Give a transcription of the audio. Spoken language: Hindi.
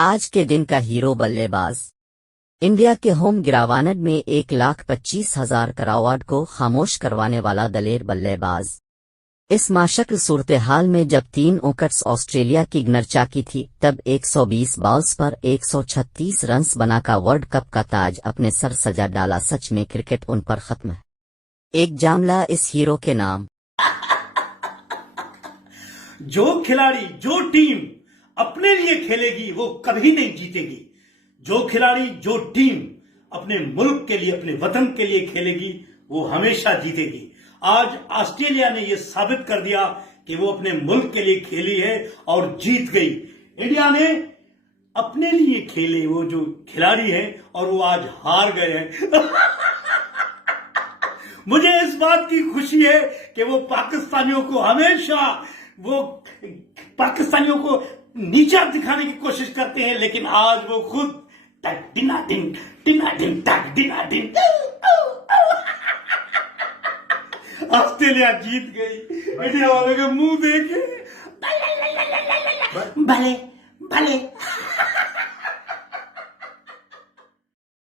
आज के दिन का हीरो बल्लेबाज। इंडिया के होम ग्राउंड में 1,25,000 करावट को खामोश करवाने वाला दलेर बल्लेबाज। इस माशक्ल सूरत हाल में जब 3 विकेट्स ऑस्ट्रेलिया की नरचाकी थी, तब 120 बॉल्स पर 136 रन्स बनाकर वर्ल्ड कप का ताज अपने सर सजा डाला। सच में क्रिकेट उन पर खत्म है। एक जामला इस हीरो के नाम। जो खिलाड़ी, जो टीम अपने लिए खेलेगी वो कभी नहीं जीतेगी। जो खिलाड़ी, जो टीम अपने मुल्क के लिए, अपने वतन के लिए खेलेगी वो हमेशा जीतेगी। आज ऑस्ट्रेलिया ने यह साबित कर दिया कि वो अपने मुल्क के लिए खेली है और जीत गई। इंडिया ने अपने लिए खेले वो जो खिलाड़ी हैं और वो आज हार गए हैं। मुझे इस बात की खुशी है कि वो पाकिस्तानियों को हमेशा नीचा दिखाने की कोशिश करते हैं, लेकिन आज वो खुद टक डिना डिन डिना डिन टक डिना डिन। ऑस्ट्रेलिया जीत गई। इंडिया वालों के मुंह देखे भले भले।